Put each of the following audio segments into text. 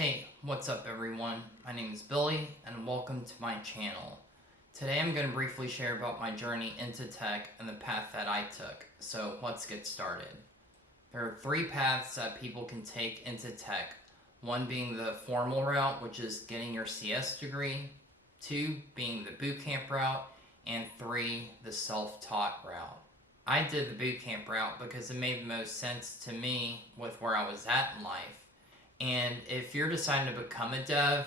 Hey, what's up everyone? My name is Billy and welcome to my channel. Today I'm going to briefly share about my journey into tech and the path that I took. So let's get started. There are three paths that people can take into tech. One being the formal route, which is getting your CS degree. Two being the bootcamp route. And three, the self-taught route. I did the bootcamp route because it made the most sense to me with where I was at in life. And if you're deciding to become a dev,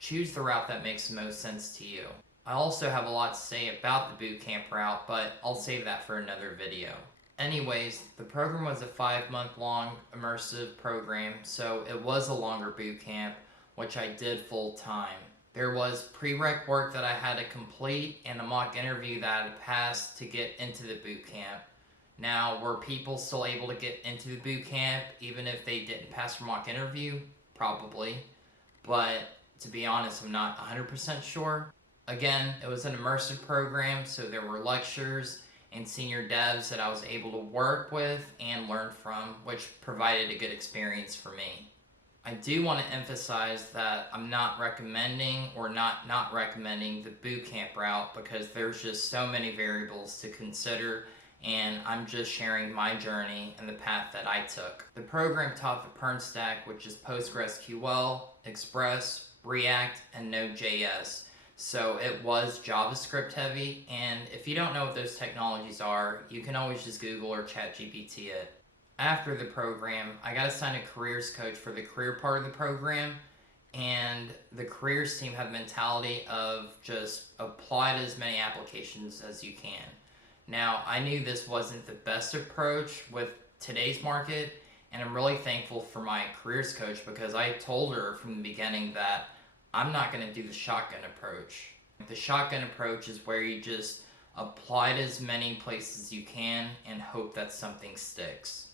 choose the route that makes the most sense to you. I also have a lot to say about the bootcamp route, but I'll save that for another video. Anyways, the program was a 5-month long immersive program, so it was a longer bootcamp, which I did full time. There was prereq work that I had to complete and a mock interview that I had to pass to get into the bootcamp. Now, were people still able to get into the boot camp even if they didn't pass their mock interview? Probably. But to be honest, I'm not 100% sure. Again, it was an immersive program, so there were lectures and senior devs that I was able to work with and learn from, which provided a good experience for me. I do want to emphasize that I'm not recommending or not recommending the boot camp route because there's just so many variables to consider, and I'm just sharing my journey and the path that I took. The program taught the Perm stack, which is PostgreSQL, Express, React, and Node.js. So it was JavaScript heavy, and if you don't know what those technologies are, you can always just Google or ChatGPT it. After the program, I got assigned a careers coach for the career part of the program, and the careers team had the mentality of just apply to as many applications as you can. Now, I knew this wasn't the best approach with today's market, and I'm really thankful for my careers coach because I told her from the beginning that I'm not going to do the shotgun approach. The shotgun approach is where you just apply to as many places as you can and hope that something sticks.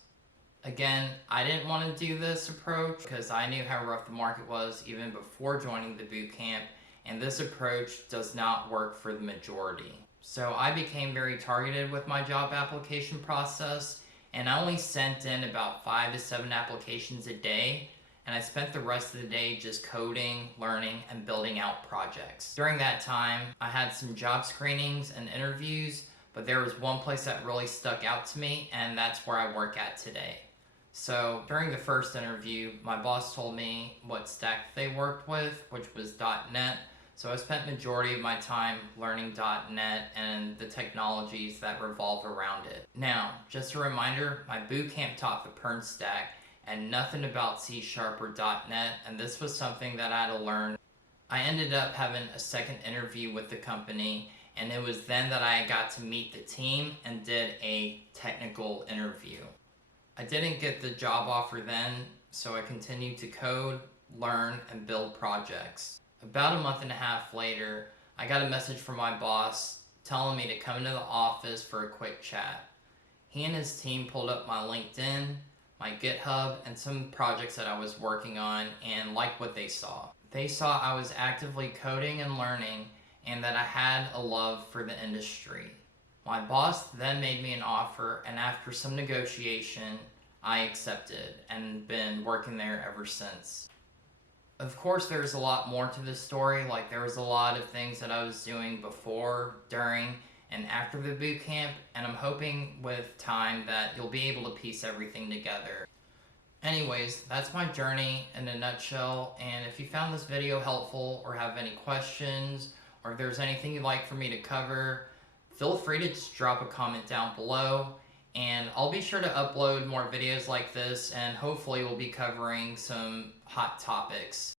Again, I didn't want to do this approach because I knew how rough the market was even before joining the bootcamp, and this approach does not work for the majority. So I became very targeted with my job application process, and I only sent in about 5 to 7 applications a day, and I spent the rest of the day just coding, learning, and building out projects. During that time, I had some job screenings and interviews, but there was one place that really stuck out to me, and that's where I work at today. So during the first interview, my boss told me what stack they worked with, which was .NET. So I spent majority of my time learning .NET and the technologies that revolve around it. Now, just a reminder, my bootcamp taught the Perm stack and nothing about C# or .NET, and this was something that I had to learn. I ended up having a second interview with the company, and it was then that I got to meet the team and did a technical interview. I didn't get the job offer then, so I continued to code, learn, and build projects. About a month and a half later, I got a message from my boss telling me to come into the office for a quick chat. He and his team pulled up my LinkedIn, my GitHub, and some projects that I was working on and liked what they saw. They saw I was actively coding and learning and that I had a love for the industry. My boss then made me an offer, and after some negotiation, I accepted and been working there ever since. Of course, there's a lot more to this story. Like, there was a lot of things that I was doing before, during, and after the bootcamp, and I'm hoping with time that you'll be able to piece everything together. Anyways, that's my journey in a nutshell, and if you found this video helpful or have any questions, or if there's anything you'd like for me to cover, feel free to just drop a comment down below, and I'll be sure to upload more videos like this, and hopefully we'll be covering some hot topics.